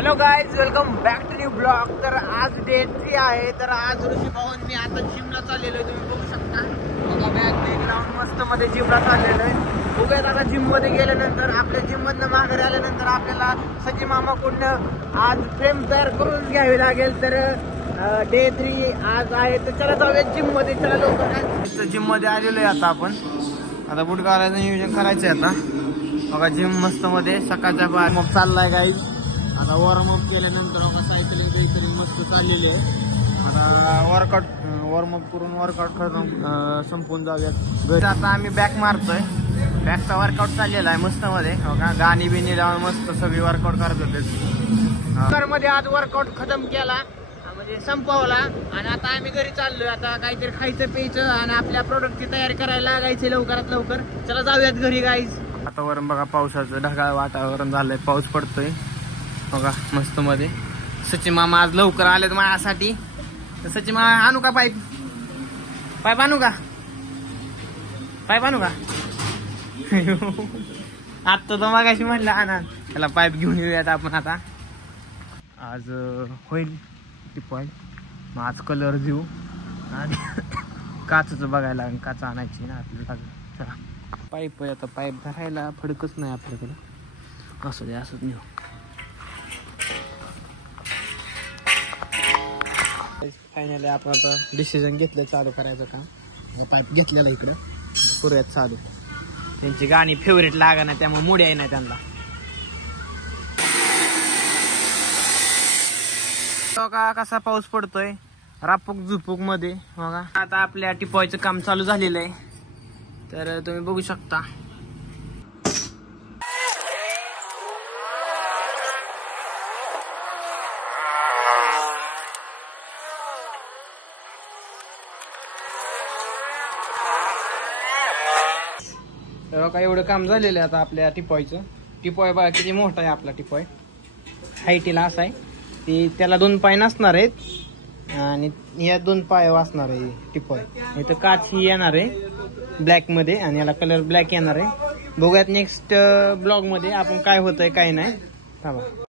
Hello guys, welcome back to new blog. तर आज day 3 आहे. तर आज ऋषी पाहून मी आता जिमला चाललेलो आहे. तुम्ही बघू शकता बघा, बॅग लावून मस्त मध्ये जिमला चाललेलो आहे. उभ्यात आता जिम मध्ये गेल्यानंतर आपल्या जिम मधनं माघारी आल्यानंतर आपल्याला सचिन मामाकडून आज फ्रेम तयार करून घ्यावी लागेल. तर डे 3 आज आहे. तर चला जाऊया जिम मध्ये. चला लवकर जिम मध्ये आलेलो आहे. आता आपण आता बूट घालायचं नियोजन करायचंय. आता बघा जिम मस्त मध्ये सकाळच्या मग चाललाय गाईज. आता वॉर्मअप केल्यानंतर आपण सायकलिंग काहीतरी मस्त चाललेली आहे. आता वॉर्मअप करून वर्कआउट संपून जाऊयात घरी. आता आम्ही बॅक मारतोय. बॅकचा वर्कआउट चाललेला आहे मस्त मध्ये. बघा गाणी बिनी लावून मस्त सगळी वर्कआउट करत होते. घरमध्ये आज वर्कआउट खतम केला म्हणजे संपवला. आणि आता आम्ही घरी चाललोय. आता काहीतरी खायचं प्यायचं आणि आपल्या प्रोडक्टची तयारी करायला लागायची लवकरात लवकर. चला जाऊयात घरी गाईज. वातावरण बघा, पावसाचं ढगाळ वातावरण झालंय. पाऊस पडतोय बघा मस्त मध्ये. सचिन मामा आज लवकर आलेत माझ्यासाठी. तर सचिन मामा आणू का पाईप आणू का आता तर मागाशी म्हणलं आणा. त्याला पाईप घेऊन येऊयात आपण. आता आज होईल टिपॉय. मग आज कलर देऊ आणि काचच बघायला लागेल. काच आणायची ना आपल्याला. चला पाईप आहे. आता पाईप धरायला फडकच नाही आपल्याकडे. असं दे असंच नेऊ. फायनली आपण आता डिसिजन घेतलं चालू करायचं काम. पाईप घेतलेला इकडं करूयात चालू. त्यांची गाणी फेवरेट लागा ना, त्यामुळे मुडी आहे ना त्यांना. बघा कसा पाऊस पडतोय रापूक झुपूक मध्ये. बघा आता आपल्या टिपॉयचं काम चालू झालेलं आहे. तर तुम्ही बघू शकता. बघा एवढं काम झालेलं आहे आता आपल्या टिपॉयचं. टिपॉय बघा किती मोठा आहे आपला टिपॉय. हाईटीला असा आहे. ते त्याला 2 पाय नसणार आहेत आणि या 2 पाय वाचणार आहे टिपॉय. इथं काच ही येणार आहे ब्लॅक मध्ये आणि याला कलर ब्लॅक येणार आहे. बघूयात नेक्स्ट ब्लॉग मध्ये आपण काय होतंय काय नाही.